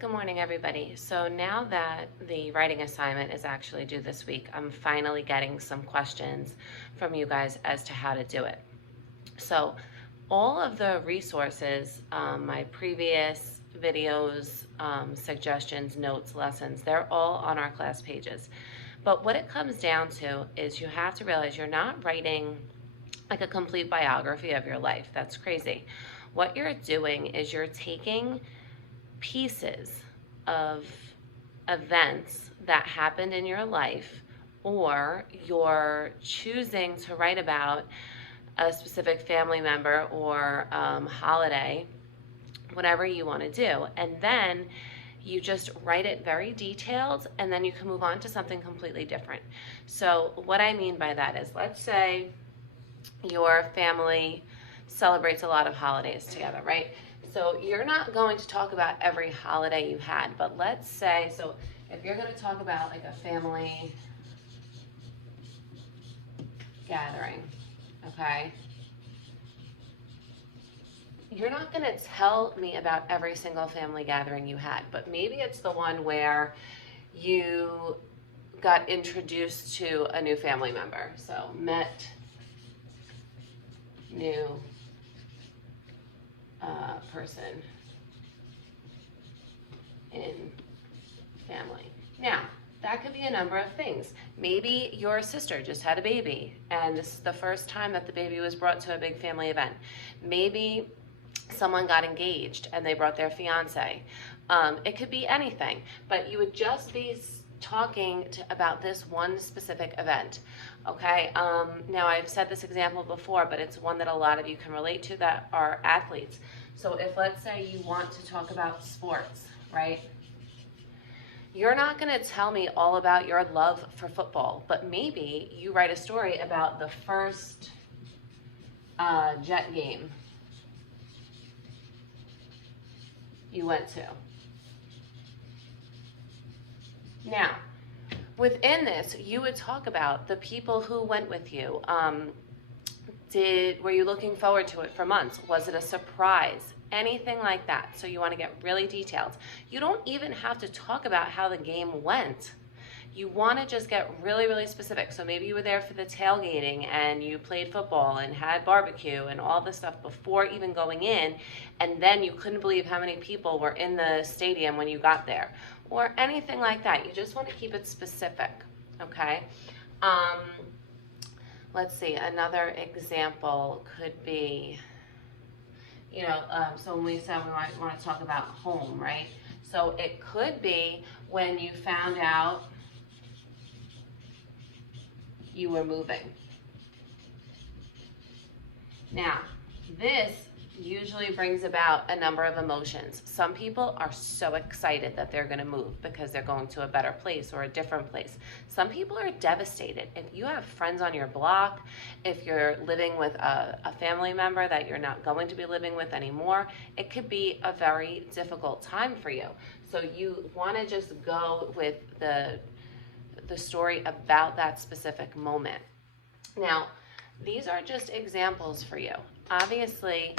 Good morning, everybody. So now that the writing assignment is actually due this week, I'm finally getting some questions from you guys as to how to do it. So all of the resources, my previous videos, suggestions, notes, lessons, they're all on our class pages. But what it comes down to is you have to realize you're not writing like a complete biography of your life. That's crazy. What you're doing is you're taking pieces of events that happened in your life, or you're choosing to write about a specific family member or holiday, whatever you want to do. And then you just write it very detailed, and then you can move on to something completely different. So what I mean by that is, let's say your family celebrates a lot of holidays together, right? So you're not going to talk about every holiday you had, but let's say, so if you're going to talk about like a family gathering, okay? You're not going to tell me about every single family gathering you had, but maybe it's the one where you got introduced to a new family member. So met new person in family. Now, that could be a number of things. Maybe your sister just had a baby, and this is the first time that the baby was brought to a big family event. Maybe someone got engaged and they brought their fiance. It could be anything, but you would just be talking about this one specific event. Okay, now I've said this example before, but it's one that a lot of you can relate to that are athletes. So if, let's say, you want to talk about sports, right? You're not going to tell me all about your love for football, but maybe you write a story about the first Jet game you went to. Now, within this, you would talk about the people who went with you. Were you looking forward to it for months? Was it a surprise? Anything like that. So you want to get really detailed. You don't even have to talk about how the game went. You want to just get really, really specific. So maybe you were there for the tailgating and you played football and had barbecue and all this stuff before even going in, and then you couldn't believe how many people were in the stadium when you got there, or anything like that. You just want to keep it specific, okay? Let's see, another example could be, so when we said we want to talk about home, right? So it could be when you found out you were moving. Now, this usually brings about a number of emotions. Some people are so excited that they're going to move because they're going to a better place or a different place. Some people are devastated. If you have friends on your block, if you're living with a family member that you're not going to be living with anymore, it could be a very difficult time for you. So you want to just go with the story about that specific moment. Now, these are just examples for you. Obviously,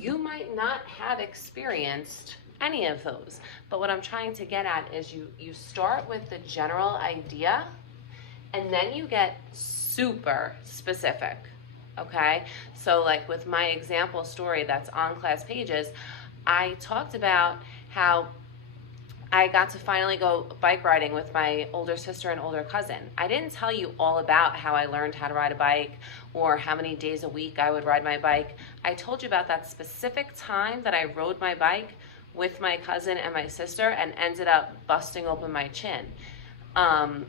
you might not have experienced any of those, but what I'm trying to get at is you start with the general idea, and then you get super specific, okay? So like with my example story that's on class pages, I talked about how I got to finally go bike riding with my older sister and older cousin. I didn't tell you all about how I learned how to ride a bike or how many days a week I would ride my bike. I told you about that specific time that I rode my bike with my cousin and my sister and ended up busting open my chin. You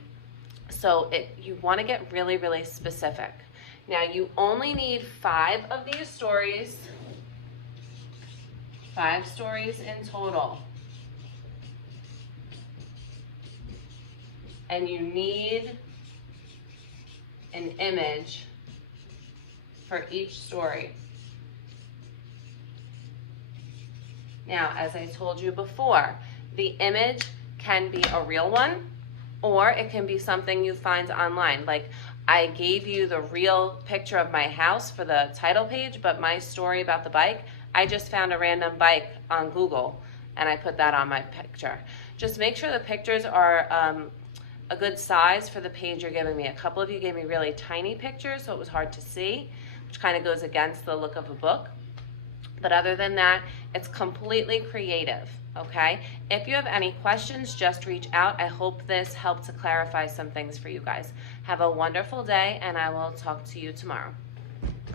want to get really, really specific. Now, you only need 5 of these stories, 5 stories in total. And you need an image for each story. Now, as I told you before, the image can be a real one, or it can be something you find online. Like I gave you the real picture of my house for the title page, but my story about the bike, I just found a random bike on Google and I put that on my picture. Just make sure the pictures are a good size for the page you're giving me. A couple of you gave me really tiny pictures, so it was hard to see, which kind of goes against the look of a book. But other than that, it's completely creative, okay? If you have any questions, just reach out. I hope this helped to clarify some things for you guys. Have a wonderful day, and I will talk to you tomorrow.